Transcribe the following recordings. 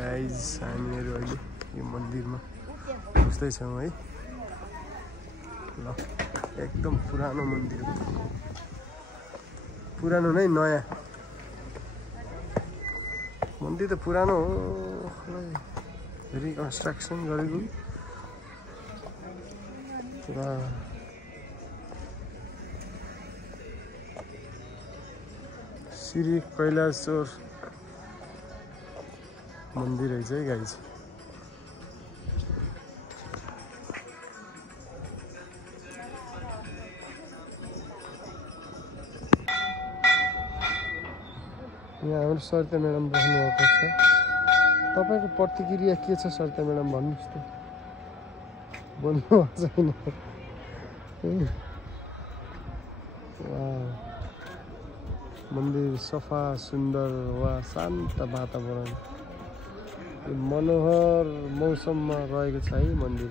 Guys हामीहरू अहिले यो मन्दिरमा घुस्दैछौँ है। ल एकदम पुरानो मन्दिर, पुरानो नै नयाँ मन्दिर त पुरानो हो, रिकन्स्ट्रक्सन गरेको पुरा। श्री कैलाशेश्वर मन्दिर रहेछ है गाइज। यहाँ हाम्रो सरिता म्याडम बस्नुभएको छ। तपाईँको प्रतिक्रिया के छ सरिता म्याडम, भन्नुहोस् त। बोल्नुभएको छैन। मन्दिर सफा सुन्दर वा शान्त वातावरण, मनोहर मौसममा रहेको छ है मन्दिर।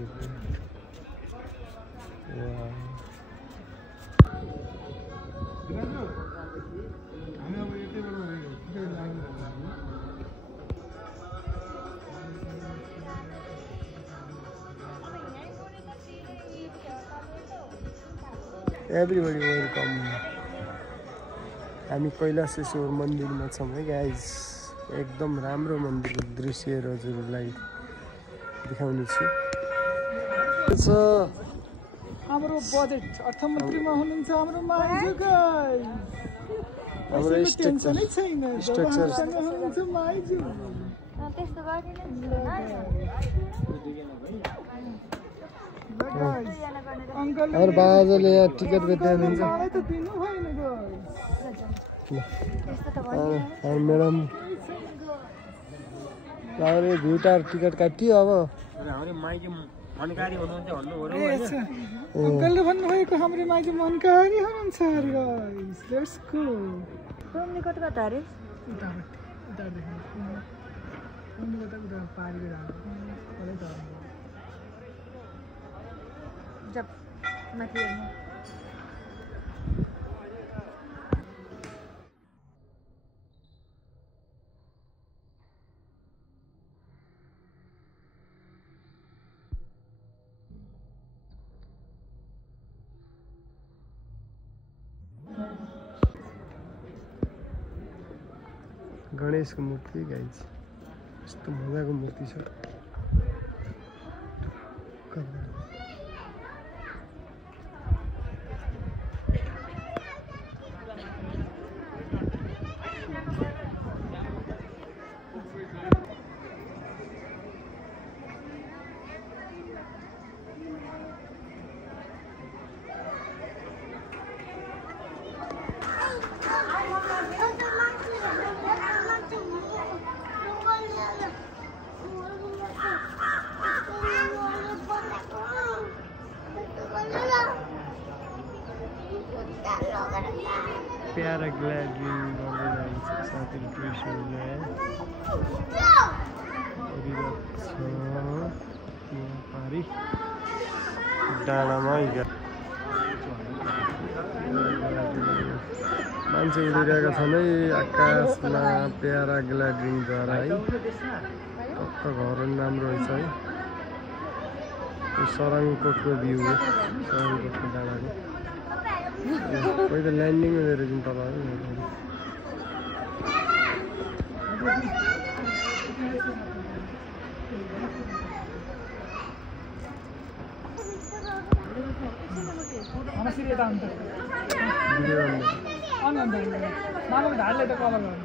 Everybody welcome. हामी कैलाशेश्वर मन्दिरमा छौँ है गाइज। एकदम राम्रो मन्दिरको दृश्यहरू हजुरहरूलाई देखाउने छु। हाम्रो बजेट अर्थमन्त्रीमा हुनुहुन्छ हाम्रो माइजू गाइस। हाम्रो टेन्सन नै छैन, जबसँग हुनुहुन्छ माइजू। त्यस्तो गर्दिन अंकल और बाजाले यहाँ टिकट बेच्दै हुनुहुन्छ। मलाई त दिनु भएन गाइस। म्याडम अरे भ्युटार टिकट काटियो। अब अंकलले भन्नुभएको हाम्रो माइजू मनकारी हुनुहुन्छ अरे गाइस। Let's go. तुमले कता कता अरे उता पारी जब माथि हेर्नु। गणेशको मूर्ति गाइज, यस्तो मजाको मूर्ति छ। प्याराग्लाइडिङ गरिरहेको छ साथी टुरिस्टहरूले पारी डाँडामा मान्छे उडिरहेका छन् है आकाशमा प्याराग्लाइडिङद्वारा है। टक्क घर राम्रो रहेछ है। यो सराङकोटको भ्यू हो, सराङकोटको डाँडाको। कोही त ल्यान्डिङ हुँदै रहेछ तल। ढाडले त कलर गर्नु।